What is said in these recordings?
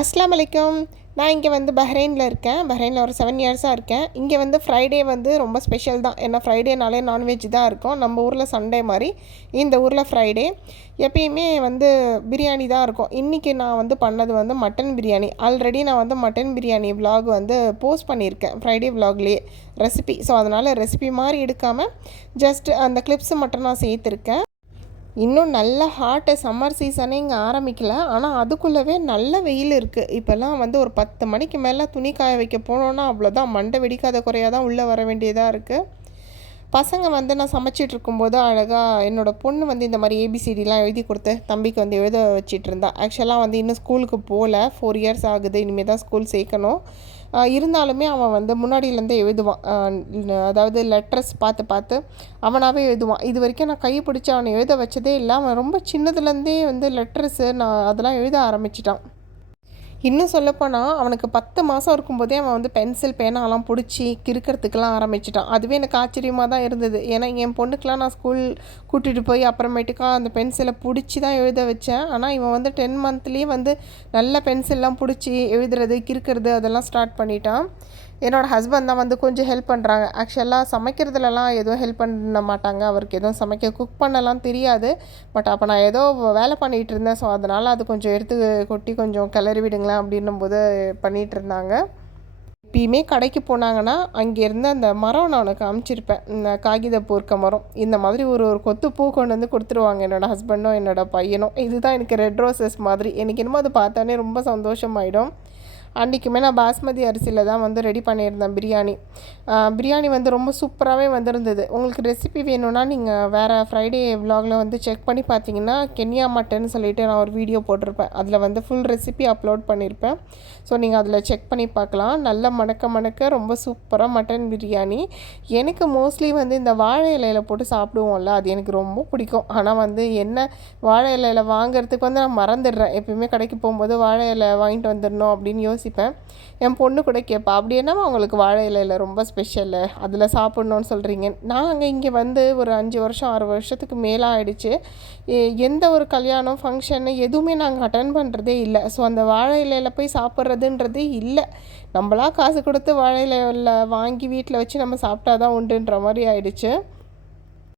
அஸ்ஸலாமு அலைக்கும். நான் இங்கே வந்து பஹ்ரைனில் இருக்கேன். பஹ்ரைனில் ஒரு 7 இயர்ஸாக இருக்கேன். இங்கே வந்து ஃப்ரைடே வந்து ரொம்ப ஸ்பெஷல் தான். ஏன்னா ஃப்ரைடேனாலே நான்வெஜ் தான் இருக்கும். நம்ம ஊரில் சண்டே மாதிரி இந்த ஊரில் ஃப்ரைடே எப்பயுமே வந்து பிரியாணி தான் இருக்கும். இன்றைக்கி நான் வந்து பண்ணது வந்து மட்டன் பிரியாணி. ஆல்ரெடி நான் வந்து மட்டன் பிரியாணி விலாக் வந்து போஸ்ட் பண்ணியிருக்கேன் ஃப்ரைடே விலாக்லேயே ரெசிபி. ஸோ அதனால் ரெசிபி மாதிரி எடுக்காமல் ஜஸ்ட் அந்த கிளிப்ஸை மட்டும் நான் சேர்த்துருக்கேன். இன்னும் நல்ல ஹாட்டு சம்மர் சீசனே இங்கே ஆரம்பிக்கல. ஆனால் அதுக்குள்ளவே நல்ல வெயில் இருக்குது. இப்போல்லாம் வந்து ஒரு 10 மணிக்கு மேலே துணி காய வைக்க போனோன்னா அவ்வளோதான், மண்டை வெடிக்காத குறையாக தான் உள்ளே வர வேண்டியதாக இருக்குது. பசங்க வந்து நான் சமைச்சிட்டு இருக்கும்போது அழகாக என்னோடய பொண்ணு வந்து இந்த மாதிரி ஏபிசிடிலாம் எழுதி கொடுத்து தம்பிக்கு வந்து எழுத வச்சிட்டு இருந்தா. ஆக்சுவலாக வந்து இன்னும் ஸ்கூலுக்கு போகல, 4 இயர்ஸ் ஆகுது, இனிமேல் தான் ஸ்கூல் சேர்க்கணும். இருந்தாலுமே அவன் வந்து முன்னாடியிலேருந்தே எழுதுவான். அதாவது லெட்டர்ஸ் பார்த்து பார்த்து அவனாகவே எழுதுவான். இது வரைக்கும் நான் கை பிடிச்சி அவனை எழுத வச்சதே இல்லை. அவன் ரொம்ப சின்னதுலேருந்தே வந்து லெட்டர்ஸு அதெல்லாம் எழுத ஆரம்பிச்சிட்டான். இன்னும் சொல்லப்போனால் அவனுக்கு 10 மாதம் இருக்கும்போதே அவன் வந்து பென்சில் பேனாலாம் பிடிச்சி கிறுக்கிறதுக்கெலாம் ஆரம்பிச்சிட்டான். அதுவே எனக்கு ஆச்சரியமாக தான் இருந்தது. ஏன்னா என் பொண்ணுக்கெலாம் நான் ஸ்கூல் கூட்டிகிட்டு போய் அப்புறமேட்டுக்கா அந்த பென்சிலை பிடிச்சி தான் எழுத வச்சேன். ஆனால் இவன் வந்து 10 மந்த்லேயே வந்து நல்ல பென்சில்லாம் பிடிச்சி எழுதுறது கிறுக்கிறது அதெல்லாம் ஸ்டார்ட் பண்ணிட்டான். என்னோடய ஹஸ்பண்ட் தான் வந்து கொஞ்சம் ஹெல்ப் பண்ணுறாங்க. ஆக்சுவலாக சமைக்கிறதுலலாம் எதுவும் ஹெல்ப் பண்ண மாட்டாங்க. அவருக்கு எதுவும் குக் பண்ணலாம் தெரியாது. பட் அப்போ நான் ஏதோ வேலை பண்ணிகிட்டு இருந்தேன். ஸோ அதனால் அது கொஞ்சம் எடுத்து கொட்டி கொஞ்சம் கிளறி விடுங்களேன் அப்படின்னும் போது பண்ணிகிட்டு இருந்தாங்க. எப்பயுமே கடைக்கு போனாங்கன்னா அங்கேருந்து அந்த மரம் நான் உனக்கு காமிச்சிருப்பேன், இந்த காகித பூர்க்க மரம். இந்த மாதிரி ஒரு ஒரு கொத்து பூ கொண்டு வந்து கொடுத்துருவாங்க என்னோடய ஹஸ்பண்டும் என்னோடய பையனும். இதுதான் எனக்கு ரெட் ரோசஸ் மாதிரி. எனக்கு என்னமோ அதை பார்த்தானே ரொம்ப சந்தோஷமாயிடும். அன்றைக்குமே நான் பாஸ்மதி அரிசியில் தான் வந்து ரெடி பண்ணியிருந்தேன் பிரியாணி வந்து ரொம்ப சூப்பராகவே வந்திருந்தது. உங்களுக்கு ரெசிபி வேணும்னா நீங்கள் வேறு ஃப்ரைடே விலாகில் வந்து செக் பண்ணி பார்த்தீங்கன்னா கென்யா மட்டன் சொல்லிவிட்டு நான் ஒரு வீடியோ போட்டிருப்பேன். அதில் வந்து ஃபுல் ரெசிபி அப்லோட் பண்ணியிருப்பேன். ஸோ நீங்கள் அதில் செக் பண்ணி பார்க்கலாம். நல்ல மணக்க ரொம்ப சூப்பராக மட்டன் பிரியாணி. எனக்கு மோஸ்ட்லி வந்து இந்த வாழை இலையில் போட்டு சாப்பிடுவோம்ல, அது எனக்கு ரொம்ப பிடிக்கும். ஆனால் வந்து என்ன வாழை இலையில் வாங்குறதுக்கு வந்து நான் மறந்துடுறேன். எப்பயுமே கடைக்கு போகும்போது வாழை இலை வாங்கிட்டு வந்துடணும் அப்படின்னு யோசிப்பேன். என் பொண்ணு கூட கேட்பா, அப்படி என்னமா உங்களுக்கு வாழை இலையில் ரொம்ப ஸ்பெஷலு, அதில் சாப்பிட்ணுன்னு சொல்கிறீங்க. நாங்கள் இங்கே வந்து ஒரு 5 வருஷம் 6 வருஷத்துக்கு மேலே ஆகிடுச்சு. எந்த ஒரு கல்யாணம் ஃபங்க்ஷனு எதுவுமே நாங்கள் அட்டன் பண்ணுறதே இல்லை. ஸோ அந்த வாழை இலையில் போய் சாப்பிட்றதுன்றதே இல்லை. நம்மளா காசு கொடுத்து வாழை இலையில் வாங்கி வீட்டில் வச்சு நம்ம சாப்பிட்டா தான் உண்டுன்ற மாதிரி ஆயிடுச்சு.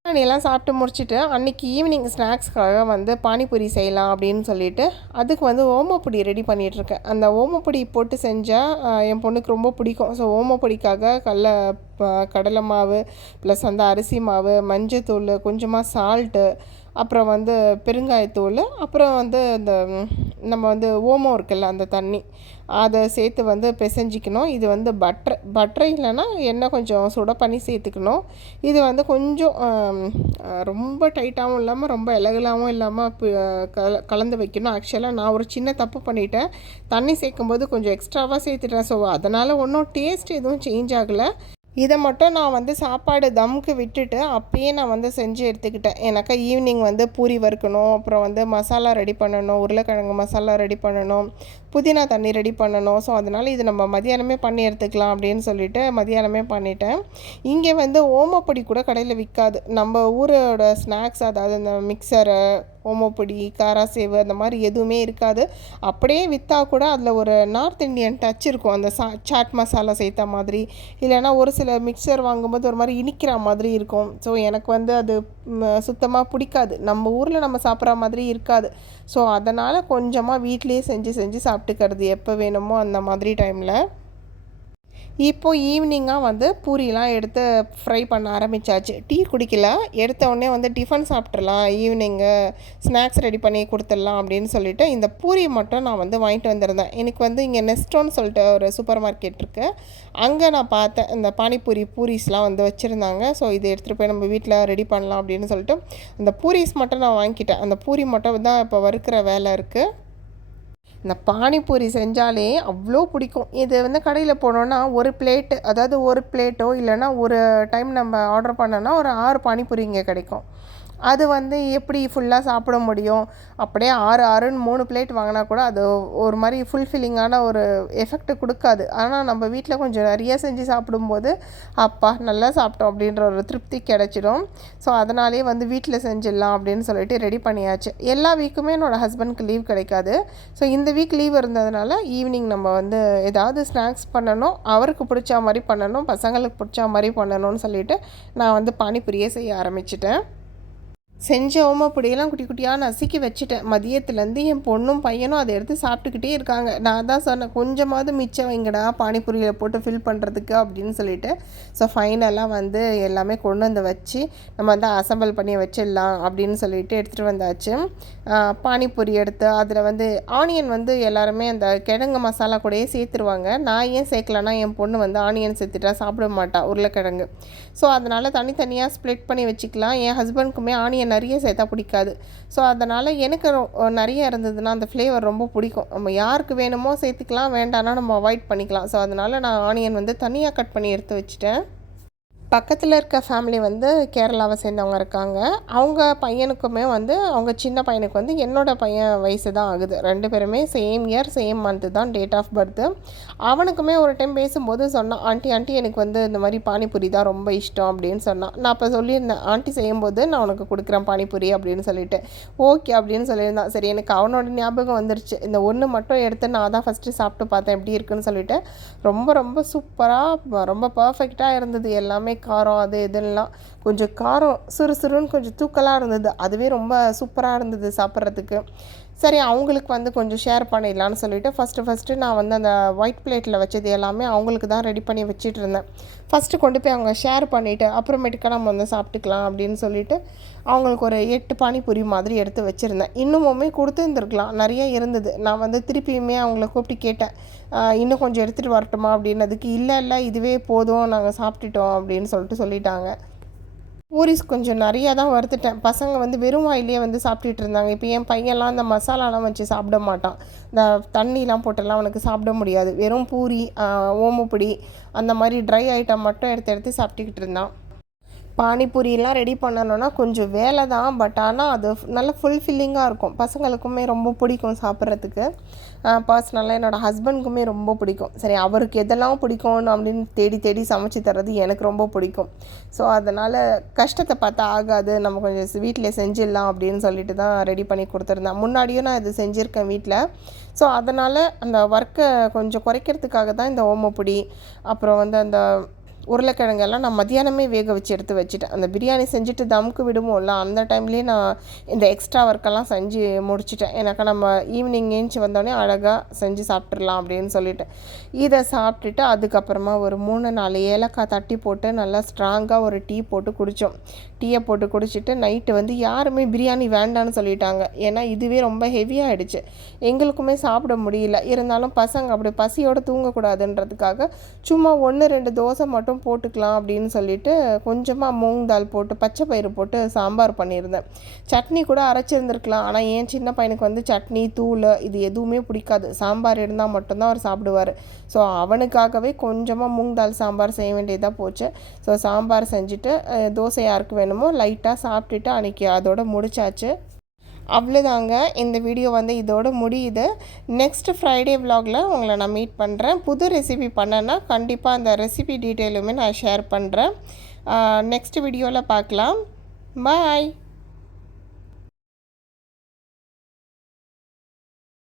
பிரியாணியெல்லாம் சாப்பிட்டு முடிச்சுட்டு அன்றைக்கி ஈவினிங் ஸ்நாக்ஸ்க்காக வந்து பானிபூரி செய்யலாம் அப்படின்னு சொல்லிட்டு அதுக்கு வந்து ஓமப்பொடி ரெடி பண்ணிகிட்ருக்கேன். அந்த ஓமப்பொடி போட்டு செஞ்சால் என் பொண்ணுக்கு ரொம்ப பிடிக்கும். ஸோ ஓமப்பொடிக்காக கடலை மாவு ப்ளஸ் வந்து அரிசி மாவு, மஞ்சத்தூள், கொஞ்சமாக சால்ட்டு, அப்புறம் வந்து பெருங்காயத்தூள், அப்புறம் வந்து இந்த நம்ம வந்து ஓமம் இருக்குல்ல அந்த தண்ணி, அதை சேர்த்து வந்து பிசைஞ்சிக்கணும். இது வந்து பட்டர் இல்லைன்னா எண்ணெய் கொஞ்சம் சுட பண்ணி சேர்த்துக்கணும். இது வந்து கொஞ்சம் ரொம்ப டைட்டாகவும் இல்லாமல் ரொம்ப இலகலாகவும் இல்லாமல் கலந்து வைக்கணும். ஆக்சுவலாக நான் ஒரு சின்ன தப்பு பண்ணிட்டேன். தண்ணி சேர்க்கும்போது கொஞ்சம் எக்ஸ்ட்ராவாக சேர்த்துட்டேன். ஸோ அதனால் ஒன்றும் டேஸ்ட் எதுவும் சேஞ்ச் ஆகலை. இதை மட்டும் நான் வந்து சாப்பாடு தம்க்கு விட்டுட்டு அப்பயே நான் வந்து செஞ்சு எடுத்துக்கிட்டேன். எனக்கு ஈவினிங் வந்து பூரி வறுக்கணும், அப்புறம் வந்து மசாலா ரெடி பண்ணணும், உருளைக்கிழங்கு மசாலா ரெடி பண்ணணும், புதினா தண்ணி ரெடி பண்ணணும். ஸோ அதனால் இது நம்ம மதியானமே பண்ணி எடுத்துக்கலாம் அப்படின்னு சொல்லிட்டு மதியானமே பண்ணிட்டேன். இங்கே வந்து ஓமப்பொடி கூட கடையில் விற்காது. நம்ம ஊரோட ஸ்நாக்ஸ், அதாவது இந்த மிக்சரு, ஓமப்பொடி, காராசேவு அந்த மாதிரி எதுவுமே இருக்காது. அப்படியே விற்றா கூட அதில் ஒரு நார்த் இண்டியன் டச் இருக்கும். அந்த சாட் மசாலா சேர்த்த மாதிரி, இல்லைன்னா ஒரு சில மிக்சர் வாங்கும்போது ஒரு மாதிரி இனிக்கிற மாதிரி இருக்கும். ஸோ எனக்கு வந்து அது சுத்தமாக பிடிக்காது. நம்ம ஊரில் நம்ம சாப்பிட்ற மாதிரி இருக்காது. ஸோ அதனால் கொஞ்சமாக வீட்டிலையே செஞ்சு சாப்பிட்டுக்கிறது எப்போ வேணுமோ அந்த மாதிரி டைமில். இப்போது ஈவினிங்காக வந்து பூரிலாம் எடுத்து ஃப்ரை பண்ண ஆரம்பித்தாச்சு. டீ குடிக்கல, எடுத்த உடனே வந்து டிஃபன் சாப்பிட்றலாம், ஈவினிங்கு ஸ்நாக்ஸ் ரெடி பண்ணி கொடுத்துடலாம் அப்படின்னு சொல்லிவிட்டு இந்த பூரி மட்டும் நான் வந்து வாங்கிட்டு வந்திருந்தேன். எனக்கு வந்து இங்கே நெஸ்டோன்னு சொல்லிட்டு ஒரு சூப்பர் மார்க்கெட் இருக்குது. அங்கே நான் பார்த்தேன் இந்த பூரிஸ்லாம் வந்து வச்சுருந்தாங்க. ஸோ இதை எடுத்துகிட்டு போய் நம்ம வீட்டில் ரெடி பண்ணலாம் அப்படின்னு சொல்லிட்டு அந்த பூரிஸ் மட்டும் நான் வாங்கிக்கிட்டேன். அந்த பூரி மட்டும் தான் இப்போ வறுக்கிற வேலை இருக்குது. இந்த பானிபூரி செஞ்சாலே அவ்வளோ பிடிக்கும். இது வந்து கடையில் போனோன்னா ஒரு பிளேட்டு, அதாவது ஒரு பிளேட்டோ இல்லைன்னா ஒரு டைம் நம்ம ஆர்டர் பண்ணோன்னா ஒரு 6 பானிபூரி இங்கே கிடைக்கும். அது வந்து எப்படி ஃபுல்லாக சாப்பிட முடியும்? அப்படியே 6ன்னு 3 பிளேட் வாங்கினா கூட அது ஒரு மாதிரி ஃபுல்ஃபில்லிங்கான ஒரு எஃபெக்ட் கொடுக்காது. ஆனால் நம்ம வீட்டில் கொஞ்சம் நிறைய செஞ்சு சாப்பிடும்போது அப்பா நல்லா சாப்பிட்டோம் அப்படின்ற ஒரு திருப்தி கிடச்சிடும். ஸோ அதனாலேயே வந்து வீட்டில் செஞ்சிடலாம் அப்படின்னு சொல்லிட்டு ரெடி பண்ணியாச்சு. எல்லா வீக்குமே என்னோடய ஹஸ்பண்ட்க்கு லீவ் கிடைக்காது. ஸோ இந்த வீக் லீவ் இருந்ததுனால ஈவினிங் நம்ம வந்து ஏதாவது ஸ்நாக்ஸ் பண்ணணும், அவருக்கு பிடிச்ச மாதிரி பண்ணணும், பசங்களுக்கு பிடிச்ச மாதிரி பண்ணணும்னு சொல்லிட்டு நான் வந்து பானிபூரியே செய்ய ஆரம்பிச்சிட்டேன். செஞ்ச ஓமப்பொடியெல்லாம் குட்டி குட்டியாக நசுக்கி வச்சுட்டேன். மதியத்துலேருந்து என் பொண்ணும் பையனும் அதை எடுத்து சாப்பிட்டுக்கிட்டே இருக்காங்க. நான் தான் சொன்னேன், கொஞ்சமாவது மிச்சம் வைங்கடா பானிபூரியில் போட்டு ஃபில் பண்ணுறதுக்கு அப்படின்னு சொல்லிட்டு. ஸோ ஃபைனலாக வந்து எல்லாமே கொண்டு வந்து வச்சு நம்ம வந்து அசம்பிள் பண்ணி வச்சிடலாம் அப்படின்னு சொல்லிட்டு எடுத்துகிட்டு வந்தாச்சு. பானிபூரி எடுத்து அதில் வந்து ஆனியன் வந்து எல்லாருமே அந்த கிழங்கு மசாலா கூடயே சேர்த்துருவாங்க. நான் ஏன் சேர்க்கலன்னா, என் பொண்ணு வந்து ஆனியன் சேர்த்துட்டா சாப்பிட மாட்டா, உருளைக்கிழங்கு. ஸோ அதனால் தனித்தனியாக ஸ்ப்ளிட் பண்ணி வச்சுக்கலாம். என் ஹஸ்பண்ட்க்குமே ஆனியன் நிறைய சேர்த்தா பிடிக்காது. ஸோ அதனால் எனக்கு நிறைய இருந்ததுன்னா அந்த ஃப்ளேவர் ரொம்ப பிடிக்கும். நம்ம யாருக்கு வேணுமோ சேர்த்துக்கலாம், வேண்டாம்னா நம்ம அவாய்ட் பண்ணிக்கலாம். ஸோ அதனால் நான் ஆனியன் வந்து தனியாக கட் பண்ணி எடுத்து வச்சுட்டேன். பக்கத்தில் இருக்க ஃபேமிலி வந்து கேரளாவை சேர்ந்தவங்க இருக்காங்க. அவங்க பையனுக்குமே வந்து அவங்க சின்ன பையனுக்கு வந்து என்னோடய பையன் வயசு தான் ஆகுது. 2 பேருமே சேம் இயர் சேம் மந்த்து தான் டேட் ஆஃப் பர்த்து. அவனுக்குமே ஒரு டைம் பேசும்போது சொன்னான், ஆண்டி எனக்கு வந்து இந்த மாதிரி பானிபூரி தான் ரொம்ப இஷ்டம் அப்படின்னு சொன்னான். நான் அப்போ சொல்லியிருந்தேன், ஆண்டி செய்யும்போது நான் உனக்கு கொடுக்குறேன் பானிபூரி அப்படின்னு சொல்லிட்டு. ஓகே அப்படின்னு சொல்லியிருந்தான். சரி, எனக்கு அவனோட ஞாபகம் வந்துருச்சு. இந்த ஒன்று மட்டும் எடுத்து நான் தான் ஃபஸ்ட்டு சாப்பிட்டு பார்த்தேன் எப்படி இருக்குன்னு சொல்லிட்டு. ரொம்ப ரொம்ப சூப்பராக ரொம்ப பர்ஃபெக்டாக இருந்தது. எல்லாமே காரம் அது இதெல்லாம் கொஞ்சம் காரம் சுறுசுறுன்னு கொஞ்சம் தூக்கலாக இருந்தது. அதுவே ரொம்ப சூப்பராக இருந்தது சாப்பிட்றதுக்கு. சரி, அவங்களுக்கு வந்து கொஞ்சம் ஷேர் பண்ணிடலான்னு சொல்லிவிட்டு ஃபஸ்ட்டு நான் வந்து அந்த ஒயிட் பிளேட்டில் வச்சது எல்லாமே அவங்களுக்கு தான் ரெடி பண்ணி வச்சிட்டு இருந்தேன். ஃபஸ்ட்டு கொண்டு போய் அவங்க ஷேர் பண்ணிவிட்டு அப்புறமேட்டுக்கா நம்ம வந்து சாப்பிட்டுக்கலாம் அப்படின்னு சொல்லிவிட்டு அவங்களுக்கு ஒரு 8 பானிபூரி மாதிரி எடுத்து வச்சுருந்தேன். இன்னுமுமே கொடுத்துருந்துருக்கலாம், நிறைய இருந்தது. நான் வந்து திருப்பியுமே அவங்கள கூப்பிட்டு கேட்டேன், இன்னும் கொஞ்சம் எடுத்துகிட்டு வரட்டுமா அப்படின்னதுக்கு, இல்லை இதுவே போதும், நாங்கள் சாப்பிட்டுட்டோம் அப்படின்னு சொல்லிட்டாங்க. பூரிஸ் கொஞ்சம் நிறையா தான் வறுத்துட்டேன். பசங்க வந்து வெறும் வாயிலே வந்து சாப்பிட்டுட்டு இருந்தாங்க. இப்போ என் பையன்லாம் அந்த மசாலாலாம் வச்சு சாப்பிட மாட்டான். இந்த தண்ணிலாம் போட்டெல்லாம் அவனுக்கு சாப்பிட முடியாது. வெறும் பூரி, ஓமப்பொடி அந்த மாதிரி ட்ரை ஐட்டம் மட்டும் எடுத்து சாப்பிட்டுக்கிட்டு இருந்தான். பானிபூரியெலாம் ரெடி பண்ணணுன்னா கொஞ்சம் வேலை தான். பட் ஆனால் அது நல்ல ஃபுல்ஃபில்லிங்காக இருக்கும். பசங்களுக்குமே ரொம்ப பிடிக்கும் சாப்பிட்றதுக்கு. பர்சனலாக என்னோடய ஹஸ்பண்டுக்குமே ரொம்ப பிடிக்கும். சரி, அவருக்கு எதெல்லாம் பிடிக்கும்னு அப்படின்னு தேடி சமைச்சு தர்றது எனக்கு ரொம்ப பிடிக்கும். ஸோ அதனால் கஷ்டத்தை பார்த்தா ஆகாது, நம்ம கொஞ்சம் வீட்டிலே செஞ்சிடலாம் அப்படின்னு சொல்லிட்டு தான் ரெடி பண்ணி கொடுத்துருந்தேன். முன்னாடியும் நான் இது செஞ்சுருக்கேன் வீட்டில். ஸோ அதனால் அந்த ஒர்க்கை கொஞ்சம் குறைக்கிறதுக்காக தான் இந்த ஓமப்பொடி, அப்புறம் வந்து அந்த உருளைக்கிழங்கெல்லாம் நான் மத்தியானமே வேக வச்சு எடுத்து வச்சுட்டேன். அந்த பிரியாணி செஞ்சுட்டு தம்க்கு விடுவோம்ல, அந்த டைம்லேயே நான் இந்த எக்ஸ்ட்ரா ஒர்க்கெல்லாம் செஞ்சு முடிச்சிட்டேன். எனக்கு நம்ம ஈவினிங் ஏஞ்சி வந்தோடனே அழகாக செஞ்சு சாப்பிட்றலாம் அப்படின்னு சொல்லிட்டு இதை சாப்பிட்டுட்டு அதுக்கப்புறமா ஒரு 3-4 ஏலக்காய் தட்டி போட்டு நல்லா ஸ்ட்ராங்காக ஒரு டீ போட்டு குடித்தோம். டீயை போட்டு குடிச்சிட்டு நைட்டு வந்து யாருமே பிரியாணி வேண்டான்னு சொல்லிட்டாங்க. ஏன்னா இதுவே ரொம்ப ஹெவியாகிடுச்சு, எங்களுக்குமே சாப்பிட முடியல. இருந்தாலும் பசங்க அப்படி பசியோடு தூங்கக்கூடாதுன்றதுக்காக சும்மா 1-2 தோசை மட்டும் போட்டுக்கலாம் அப்படின்னு சொல்லிட்டு கொஞ்சமாக மூங் தால் போட்டு பச்சை பயிறு போட்டு சாம்பார் பண்ணியிருந்தேன். சட்னி கூட அரைச்சிருந்துருக்கலாம். ஆனால் என் சின்ன பையனுக்கு வந்து சட்னி தூள் இது எதுவுமே பிடிக்காது. சாம்பார் இருந்தால் மட்டும்தான் அவர் சாப்பிடுவார். ஸோ அவனுக்காகவே கொஞ்சமாக மூங் தால் சாம்பார் செய்ய வேண்டியதாக போச்சு. ஸோ சாம்பார் செஞ்சுட்டு தோசை யாருக்கு வேணுமோ லைட்டாக சாப்பிட்டுட்டு அன்றைக்கி அதோட முடிச்சாச்சு. அவ்வளோதாங்க, இந்த வீடியோ வந்து இதோடு முடியுது. நெக்ஸ்ட் ஃப்ரைடே விலாகில் உங்களை நான் மீட் பண்ணுறேன். புது ரெசிபி பண்ணேன்னா கண்டிப்பாக அந்த ரெசிபி டீட்டெயிலுமே நான் ஷேர் பண்ணுறேன். நெக்ஸ்ட் வீடியோவில் பார்க்கலாம். பாய்.